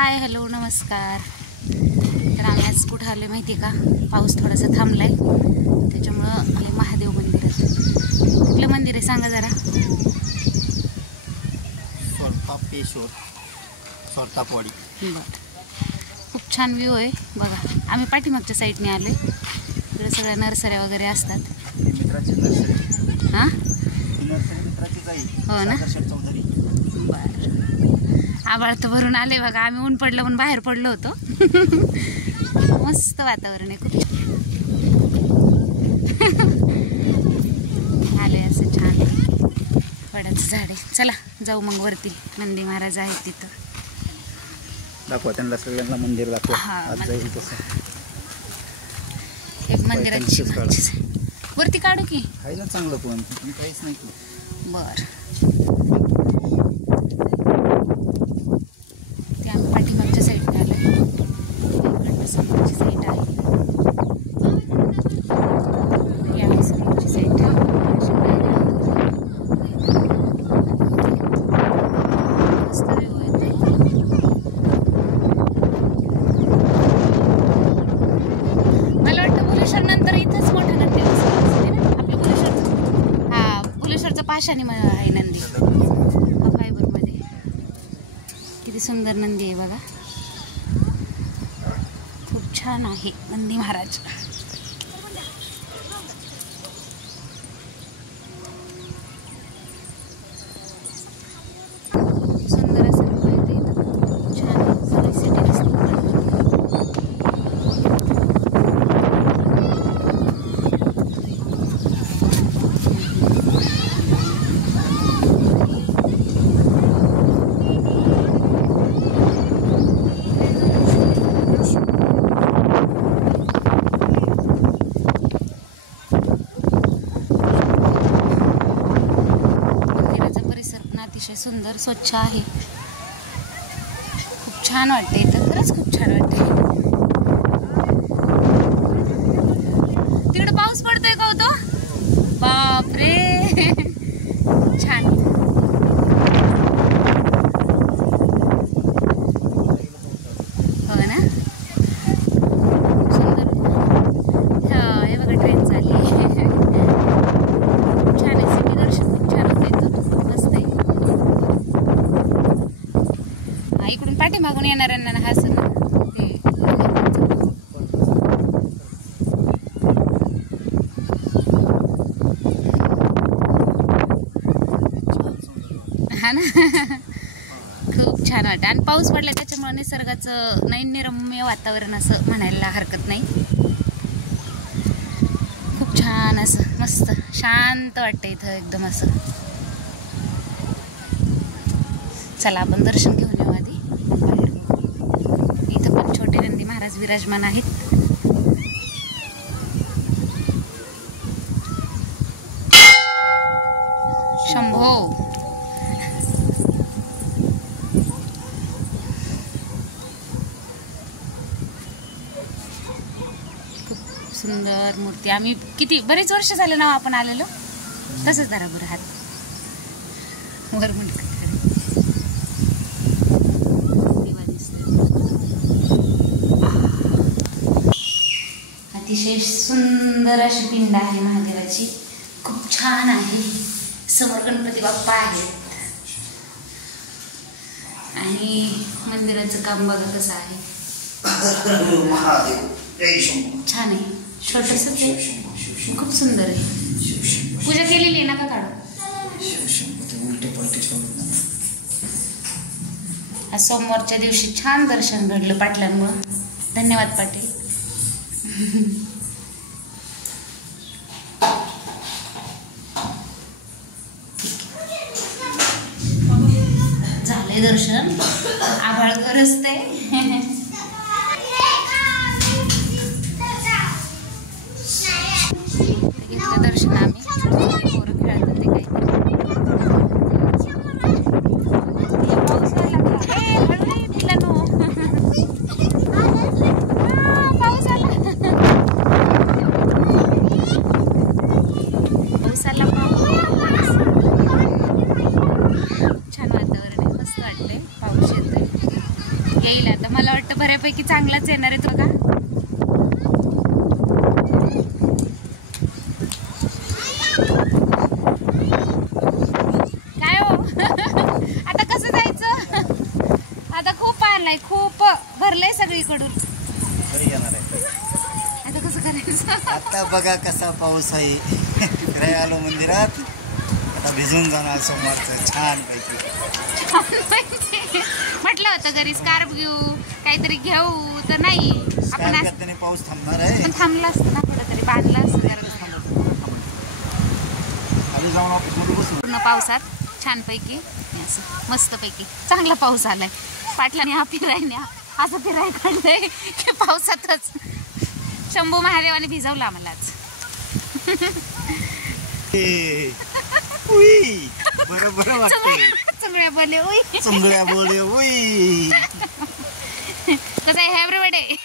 Hi hello नमस्कार. तर आम्ही आज कुठं आलो माहिती का, पाऊस थोडासा थांबलाय त्याच्यामुळं आले महादेव मंदिरात. कुठलं मंदिर आहे सांगा जरा. सोरतापवाडी. बरं, खूप छान व्ह्यू आहे बघा. आम्ही पाठीमागच्या साईडने आलो आहे. इकडे सगळ्या नर्सऱ्या वगैरे असतात. हां हो ना. बरं, आभाळ तर भरून आले बघा. आम्ही ऊन पडलं म्हणून बाहेर पडलो होतो. मस्त वातावरण आहे खूप. आले असं छान वडाचं झाड आहे. चला जाऊ मग वरती. नंदी महाराज आहेत तिथं. दाखवा त्यांना सगळ्यांना मंदिर दाखवा. हां, जाईल तसं एक मंदिराची वरती काढू की. आहे ना चांगलं, पण काहीच नाही. बरं, ते आम्ही पाठीमागच्या साईडला आलो. इकडं समोरची साईड आहे. ही आहे समोरची साईड. मस्त व्ह्यू आहे. मला वाटतं बुलेश्वर नंतर इथंच मोठं नंदी असते ना आपलं बुलेश्वरचं. हा, बुलेश्वरचं पाशाणी आहे नंदी फायबरमध्ये. किती सुंदर नंदी आहे बघा. खूप छान आहे नंदी महाराज. सुंदर असं छान आहे. सगळी सिटी दिसते. अतिशय सुंदर स्वच्छ आहे. खूप छान वाटते इथं. खरंच खूप छान वाटते. तिकडे पाऊस पडतोय का होतो. बापरे छान. हो ना, सुंदर. हा, हे बघा ट्रेन चालली. छान आहे. सिटी दर्शन खूप छान होतं इथं. मस्त आहे. इकडून पाठीमागून येणाऱ्यांना हा सण ते हा ना. खूप छान वाटतं. आणि पाऊस पडला त्याच्यामुळे निसर्गाचं नैनरम्य वातावरण असं म्हणायला हरकत नाही. खूप छान असं मस्त शांत वाटतं इथं एकदम असं. चला आपण दर्शन घेऊन येऊ आधी. इथं पण छोटे नंदी महाराज विराजमान आहेत. शंभो. खूप सुंदर मूर्ती. आम्ही किती बरेच वर्ष झाले ना आपण आलेलो. तसंच जरा बरं हात वर म्हणत. अतिशय सुंदर अशी पिंड आहे महादेवाची. खूप छान आहे. समोर गणपती बाप्पा आहेत. आणि मंदिराचं काम बघा कसं आहे. छान आहे. छोटस खूप सुंदर आहे. पूजा केलेली आहे ना का काढू. आज सोमवारच्या दिवशी छान दर्शन घडलं पाटलांमुळं. धन्यवाद पाटील. झालंय दर्शन. आभाळ गरजते. घेतलं दर्शन आम्ही. पोरं खेळत होते काही. पाऊस आला का. पिल्लांनो पाऊस आला. पाऊस आला. छान वातावरण आहे. मस्त वाटतंय. पाऊस येतोय. येईल बघूया आता. मला वाटतं बऱ्यापैकी चांगलाच येणार आहे. बघा काय हो आता कसं जायचं. आता खूप आलाय, खूप भरलंय सगळीकडून. आता कसं करायचं. आता बघा कसा पाऊस आहे. फिरायला आलो मंदिरात, आता भिजून जाणार सोमवारचं छान पैकी. म्हटलं होतं घरी स्कार्फ घेऊ, काहीतरी घेऊ, तर नाही आपण त्याने पाऊस थांबणार आहे. पण थांबलं असतं ना, कुठं तरी बांधलं असतं जरा. पूर्ण पावसात छानपैकी असं मस्तपैकी चांगला पाऊस आलाय. पाटलाने हा फिरायला असं फिरायला काढलंय की पावसातच शंभू महादेवाने भिजवलं आम्हाला आज. बरोबर वाटतंय. चुंगळ्या बोलले उई, चुंगळ्या बोलले उई. कसं आहे एव्हरीबडी.